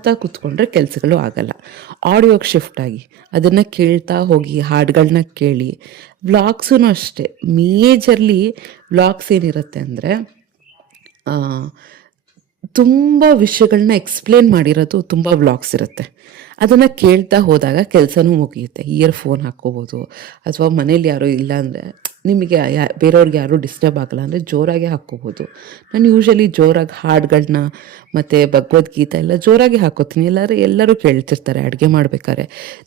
ಕೂತ್ಕೊಂಡ್ರೆ ಕೆಲಸಗಳು ಆಗಲ್ಲ. ಆಡಿಯೋಗೆ ಶಿಫ್ಟ್ ಆಗಿ ಅದನ್ನು ಕೇಳ್ತಾ ಹೋಗಿ, ಹಾಡುಗಳನ್ನ ಕೇಳಿ. ವ್ಲಾಗ್ಸೂ ಅಷ್ಟೇ, ಮೇಜರ್ಲಿ ವ್ಲಾಗ್ಸ್ ಏನಿರುತ್ತೆ ಅಂದರೆ ತುಂಬ ವಿಷಯಗಳನ್ನ ಎಕ್ಸ್ಪ್ಲೇನ್ ಮಾಡಿರೋದು ತುಂಬ ವ್ಲಾಗ್ಸ್ ಇರುತ್ತೆ. ಅದನ್ನು ಕೇಳ್ತಾ ಹೋದಾಗ ಕೆಲಸನೂ ಮುಗಿಯುತ್ತೆ. ಇಯರ್ಫೋನ್ ಹಾಕ್ಕೋಬೋದು, ಅಥವಾ ಮನೇಲಿ ಯಾರೂ ಇಲ್ಲ ಅಂದರೆ ನಿಮಗೆ ಬೇರೆಯವ್ರಿಗೆ ಯಾರೂ ಡಿಸ್ಟರ್ಬ್ ಆಗಲ್ಲ ಅಂದರೆ ಜೋರಾಗಿ ಹಾಕ್ಕೋಬೋದು. ನಾನು ಯೂಶ್ವಲಿ ಜೋರಾಗಿ ಹಾಡುಗಳನ್ನ ಮತ್ತು ಭಗವದ್ಗೀತೆ ಎಲ್ಲ ಜೋರಾಗಿ ಹಾಕ್ಕೋತೀನಿ. ಎಲ್ಲರೂ ಕೇಳ್ತಿರ್ತಾರೆ ಅಡುಗೆ ಮಾಡ್ಬೇಕಾದ್ರೆ.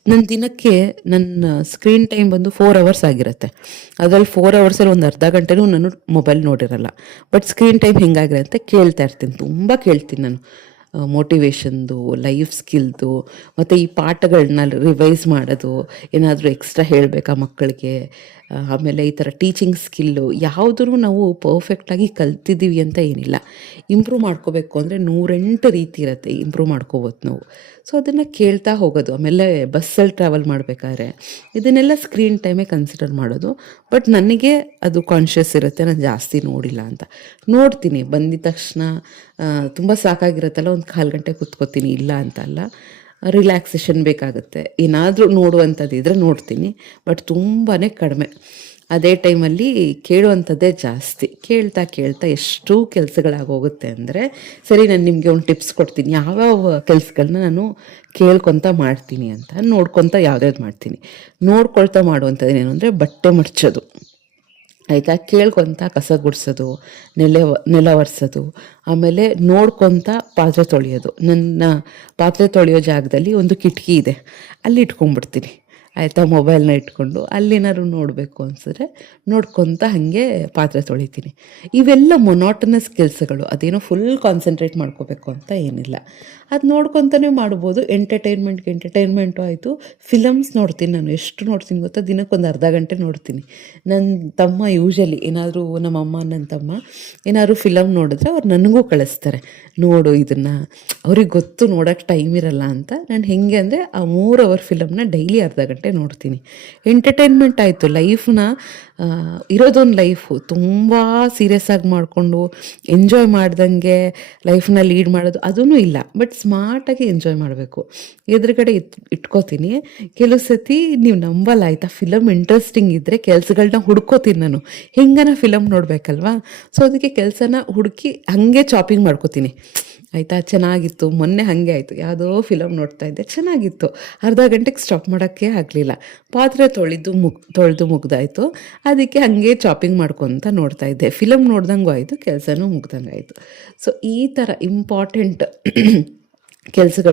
ನನ್ನ ದಿನಕ್ಕೆ ನನ್ನ ಸ್ಕ್ರೀನ್ ಟೈಮ್ ಬಂದು 4 ಅವರ್ಸ್ ಆಗಿರುತ್ತೆ. ಅದರಲ್ಲಿ 4 ಅವರ್ಸಲ್ಲಿ ಒಂದು ಅರ್ಧ ಗಂಟೆನೂ ನಾನು ಮೊಬೈಲ್ ನೋಡಿರಲ್ಲ. ಬಟ್ ಸ್ಕ್ರೀನ್ ಟೈಮ್ ಹೆಂಗಾಗಿರುತ್ತೆ ಕೇಳ್ತಾ ಇರ್ತೀನಿ, ತುಂಬ ಕೇಳ್ತೀನಿ ನಾನು. ಮೋಟಿವೇಶನ್ದು, ಲೈಫ್ ಸ್ಕಿಲ್ದು, ಮತ್ತು ಈ ಪಾಠಗಳನ್ನ ರಿವೈಸ್ ಮಾಡೋದು, ಏನಾದರೂ ಎಕ್ಸ್ಟ್ರಾ ಹೇಳಬೇಕಾ ಮಕ್ಕಳಿಗೆ, ಆಮೇಲೆ ಈ ಥರ ಟೀಚಿಂಗ್ ಸ್ಕಿಲ್ಲು ಯಾವುದೂ ನಾವು ಪರ್ಫೆಕ್ಟಾಗಿ ಕಲ್ತಿದ್ದೀವಿ ಅಂತ ಏನಿಲ್ಲ. ಇಂಪ್ರೂವ್ ಮಾಡ್ಕೋಬೇಕು ಅಂದರೆ 108 ರೀತಿ ಇರುತ್ತೆ ಇಂಪ್ರೂವ್ ಮಾಡ್ಕೋಬೋದು ನಾವು. ಸೊ ಅದನ್ನು ಕೇಳ್ತಾ ಹೋಗೋದು. ಆಮೇಲೆ ಬಸ್ಸಲ್ಲಿ ಟ್ರಾವೆಲ್ ಮಾಡಬೇಕಾದ್ರೆ ಇದನ್ನೆಲ್ಲ ಸ್ಕ್ರೀನ್ ಟೈಮೇ ಕನ್ಸಿಡರ್ ಮಾಡೋದು. ಬಟ್ ನನಗೆ ಅದು ಕಾನ್ಷಿಯಸ್ ಇರುತ್ತೆ, ನಾನು ಜಾಸ್ತಿ ನೋಡಿಲ್ಲ ಅಂತ. ನೋಡ್ತೀನಿ ಬಂದಿದ ತಕ್ಷಣ, ತುಂಬ ಸಾಕಾಗಿರುತ್ತಲ್ಲ, ಒಂದು 1/4 ಗಂಟೆ ಕೂತ್ಕೋತೀನಿ, ಇಲ್ಲ ಅಂತಲ್ಲ. ರಿಲ್ಯಾಕ್ಸೇಷನ್ ಬೇಕಾಗುತ್ತೆ, ಏನಾದರೂ ನೋಡುವಂಥದ್ದಿದ್ರೆ ನೋಡ್ತೀನಿ, ಬಟ್ ತುಂಬಾ ಕಡಿಮೆ. ಅದೇ ಟೈಮಲ್ಲಿ ಕೇಳುವಂಥದ್ದೇ ಜಾಸ್ತಿ. ಕೇಳ್ತಾ ಕೇಳ್ತಾ ಎಷ್ಟು ಕೆಲಸಗಳಾಗೋಗುತ್ತೆ ಅಂದರೆ, ಸರಿ ನಾನು ನಿಮಗೆ ಒಂದು ಟಿಪ್ಸ್ ಕೊಡ್ತೀನಿ ಯಾವ್ಯಾವ ಕೆಲಸಗಳನ್ನ ನಾನು ಕೇಳ್ಕೊತ ಮಾಡ್ತೀನಿ ಅಂತ. ನೋಡ್ಕೊತ ಯಾವ್ದಾವ್ದು ಮಾಡ್ತೀನಿ. ನೋಡ್ಕೊಳ್ತಾ ಮಾಡುವಂಥದ್ದು ಏನು ಅಂದರೆ ಬಟ್ಟೆ ಮಡ್ಚೋದು, ಆಯಿತಾ, ಕೇಳ್ಕೊತ ಕಸ ಗುಡಿಸೋದು, ನೆಲ ಒರೆಸೋದು, ಆಮೇಲೆ ನೋಡ್ಕೊತ ಪಾತ್ರೆ ತೊಳೆಯೋದು. ನನ್ನ ಪಾತ್ರೆ ತೊಳೆಯೋ ಜಾಗದಲ್ಲಿ ಒಂದು ಕಿಟಕಿ ಇದೆ, ಅಲ್ಲಿ ಇಟ್ಕೊಂಡ್ಬಿಡ್ತೀನಿ, ಆಯಿತಾ. ಮೊಬೈಲ್ನ ಇಟ್ಕೊಂಡು ಅಲ್ಲೇನಾದ್ರು ನೋಡಬೇಕು ಅನಿಸಿದ್ರೆ ನೋಡ್ಕೊತ ಹಾಗೆ ಪಾತ್ರೆ ತೊಳಿತೀನಿ. ಇವೆಲ್ಲ ಮೊನಾಟನಸ್ ಕೆಲಸಗಳು, ಅದೇನೋ ಫುಲ್ ಕಾನ್ಸಂಟ್ರೇಟ್ ಮಾಡ್ಕೋಬೇಕು ಅಂತ ಏನಿಲ್ಲ. ಅದು ನೋಡ್ಕೊತಾನೆ ಮಾಡ್ಬೋದು. ಎಂಟರ್ಟೈನ್ಮೆಂಟು ಆಯಿತು. ಫಿಲಮ್ಸ್ ನೋಡ್ತೀನಿ ನಾನು. ಎಷ್ಟು ನೋಡ್ತೀನಿ ಗೊತ್ತಾ, ದಿನಕ್ಕೊಂದು ಅರ್ಧ ಗಂಟೆ ನೋಡ್ತೀನಿ. ನನ್ನ ತಮ್ಮ ಯೂಶ್ವಲಿ ಏನಾದರೂ, ನಮ್ಮಮ್ಮ ನನ್ನ ತಮ್ಮ ಏನಾದರೂ ಫಿಲಮ್ ನೋಡಿದ್ರೆ ಅವ್ರು ನನಗೂ ಕಳಿಸ್ತಾರೆ, ನೋಡು ಇದನ್ನು. ಅವ್ರಿಗೆ ಗೊತ್ತು ನೋಡೋಕ್ಕೆ ಟೈಮ್ ಇರಲ್ಲ ಅಂತ. ನಾನು ಹೆಂಗೆ ಅಂದರೆ ಆ 3 ಅವರ್ ಫಿಲಮ್ನ ಡೈಲಿ ಅರ್ಧ ಗಂಟೆ ನೋಡ್ತೀನಿ. ಎಂಟರ್ಟೈನ್ಮೆಂಟ್ ಆಯಿತು. ಲೈಫ್ನ ಇರೋದೊಂದು ಲೈಫು ತುಂಬ ಸೀರಿಯಸ್ ಆಗಿ ಮಾಡಿಕೊಂಡು ಎಂಜಾಯ್ ಮಾಡ್ದಂಗೆ ಲೈಫ್ನ ಲೀಡ್ ಮಾಡೋದು ಅದೂ ಇಲ್ಲ. ಬಟ್ ಸ್ಮಾರ್ಟಾಗಿ ಎಂಜಾಯ್ ಮಾಡಬೇಕು. ಎದುರುಗಡೆ ಇಟ್ಕೋತೀನಿ. ಕೆಲವು ಸತಿ ನೀವು ನಂಬಲ್ಲ, ಆಯಿತಾ, ಫಿಲಮ್ ಇಂಟ್ರೆಸ್ಟಿಂಗ್ ಇದ್ದರೆ ಕೆಲಸಗಳನ್ನ ಹುಡ್ಕೋತೀನಿ ನಾನು. ಹೆಂಗನ ಫಿಲಮ್ ನೋಡಬೇಕಲ್ವಾ, ಸೊ ಅದಕ್ಕೆ ಕೆಲಸನ ಹುಡುಕಿ ಹಾಗೆ ಚಾಪಿಂಗ್ ಮಾಡ್ಕೋತೀನಿ, ಆಯಿತಾ. ಚೆನ್ನಾಗಿತ್ತು, ಮೊನ್ನೆ ಹಾಗೆ ಆಯಿತು, ಯಾವುದೋ ಫಿಲಮ್ ನೋಡ್ತಾ ಇದ್ದೆ, ಚೆನ್ನಾಗಿತ್ತು, ಅರ್ಧ ಗಂಟೆಗೆ ಸ್ಟಾಪ್ ಮಾಡೋಕ್ಕೆ ಆಗಲಿಲ್ಲ. ಪಾತ್ರೆ ತೊಳೆದು ಮುಗ್ದಾಯಿತು, ಅದಕ್ಕೆ ಹಾಗೆ ಚಾಪಿಂಗ್ ಮಾಡ್ಕೊತ ನೋಡ್ತಾ ಇದ್ದೆ. ಫಿಲಮ್ ನೋಡ್ದಂಗೂ ಆಯಿತು, ಕೆಲಸನೂ ಮುಗ್ದಂಗೆ ಆಯಿತು. ಸೊ ಈ ಥರ ಇಂಪಾರ್ಟೆಂಟ್ ಕೆಲಸಗಳು